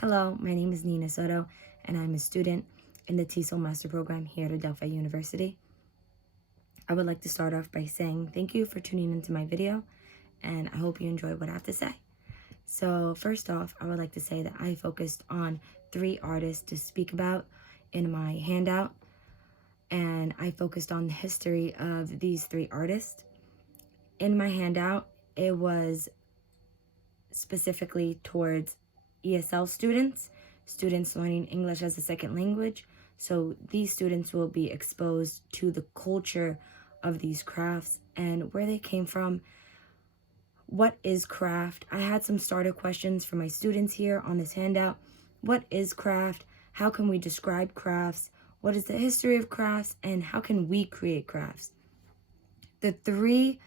Hello, my name is Nina Soto, and I'm a student in the TESOL Master Program here at Adelphi University. I would like to start off by saying thank you for tuning into my video, and I hope you enjoy what I have to say. So first off, I would like to say that I focused on 3 artists to speak about in my handout, and I focused on the history of these 3 artists. In my handout, it was specifically towards ESL students learning English as a second language. So these students will be exposed to the culture of these crafts and where they came from. What is craft? I had some starter questions for my students here on this handout. What is craft? How can we describe crafts? What is the history of crafts? And how can we create crafts? The 3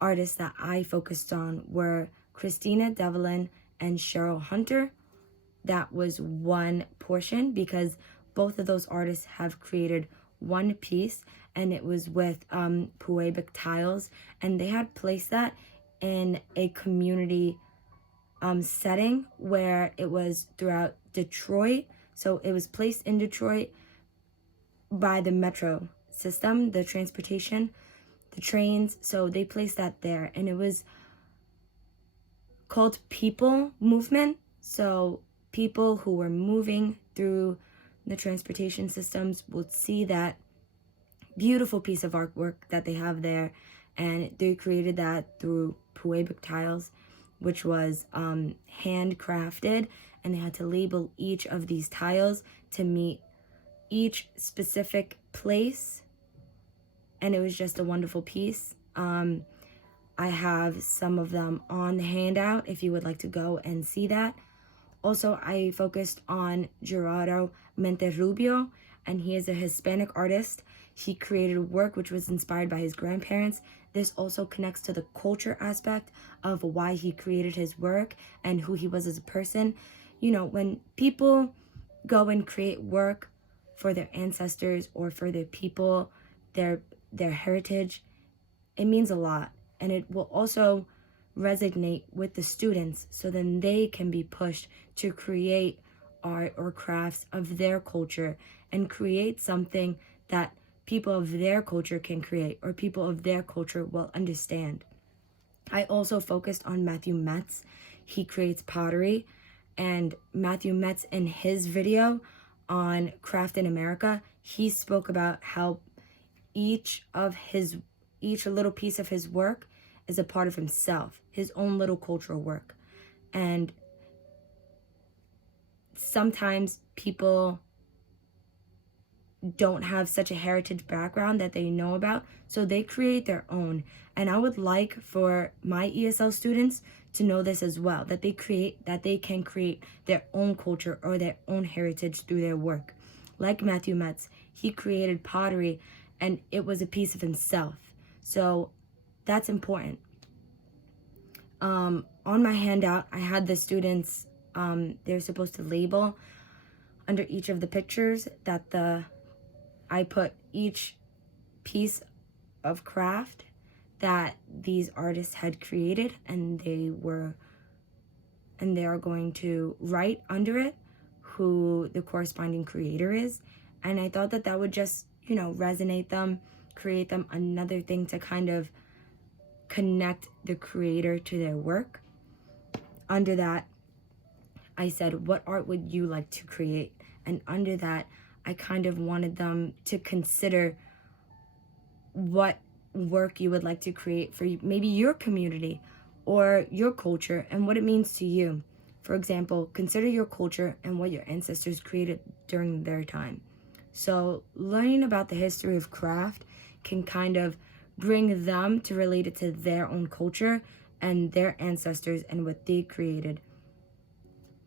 artists that I focused on were Christina Devlin and Cheryl Hunter. That was one portion because both of those artists have created one piece, and it was with Puebla tiles, and they had placed that in a community setting where it was throughout Detroit. So it was placed in Detroit by the metro system, the transportation, the trains. So they placed that there, and it was called People Movement. So people who were moving through the transportation systems would see that beautiful piece of artwork that they have there, and they created that through Puebla tiles, which was handcrafted, and they had to label each of these tiles to meet each specific place, and it was just a wonderful piece. I have some of them on the handout if you would like to go and see that. Also, I focused on Gerardo Monterrubio, and he is a Hispanic artist. He created work which was inspired by his grandparents. This also connects to the culture aspect of why he created his work and who he was as a person. You know, when people go and create work for their ancestors or for their people, their heritage, it means a lot. And it will also resonate with the students, so then they can be pushed to create art or crafts of their culture and create something that people of their culture can create or people of their culture will understand. I also focused on Matthew Metz. He creates pottery, and Matthew Metz, in his video on Craft in America, he spoke about how each little piece of his work is a part of himself, his own little cultural work. And sometimes people don't have such a heritage background that they know about, so they create their own. And I would like for my ESL students to know this as well, that they can create their own culture or their own heritage through their work. Like Matthew Metz, he created pottery, and it was a piece of himself. So that's important. On my handout, I had the students, they're supposed to label under each of the pictures that I put each piece of craft that these artists had created, and they are going to write under it who the corresponding creator is. And I thought that would just, resonate them, create them another thing to kind of connect the creator to their work. Under that, I said, what art would you like to create? And under that, I kind of wanted them to consider what work you would like to create for maybe your community or your culture and what it means to you. For example, consider your culture and what your ancestors created during their time. So learning about the history of craft can kind of bring them to relate it to their own culture and their ancestors and what they created.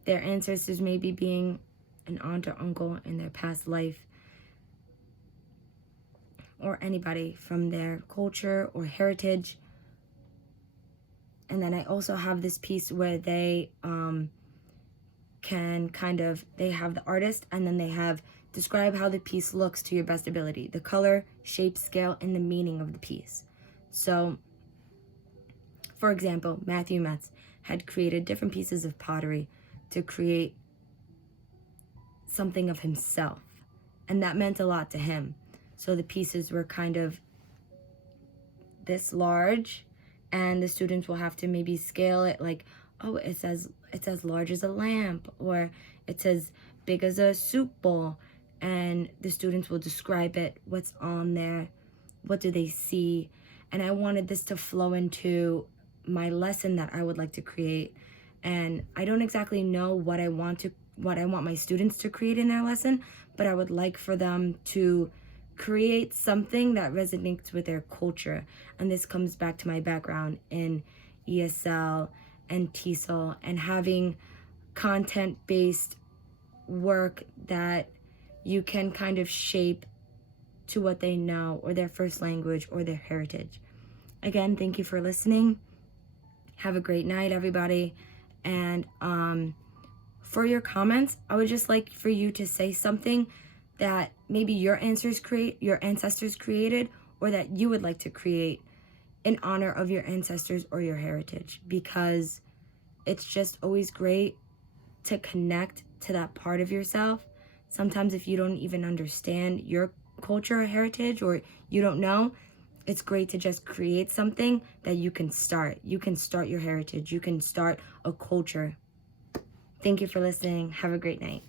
Their ancestors maybe being an aunt or uncle in their past life, or anybody from their culture or heritage. And then I also have this piece where they they have the artist, and then they have describe how the piece looks to your best ability, the color, shape, scale, and the meaning of the piece. So, for example, Matthew Metz had created different pieces of pottery to create something of himself. And that meant a lot to him. So the pieces were kind of this large, and the students will have to maybe scale it like, oh, it's as large as a lamp, or it's as big as a soup bowl. And the students will describe it, what's on there, what do they see. And I wanted this to flow into my lesson that I would like to create. And I don't exactly know what I want my students to create in their lesson, but I would like for them to create something that resonates with their culture. And this comes back to my background in ESL and TESOL, and having content-based work that you can kind of shape to what they know, or their first language, or their heritage. Again, thank you for listening. Have a great night, everybody. And for your comments, I would just like for you to say something that maybe your ancestors created, or that you would like to create in honor of your ancestors or your heritage, because it's just always great to connect to that part of yourself. Sometimes if you don't even understand your culture or heritage, or you don't know, it's great to just create something that you can start. You can start your heritage. You can start a culture. Thank you for listening. Have a great night.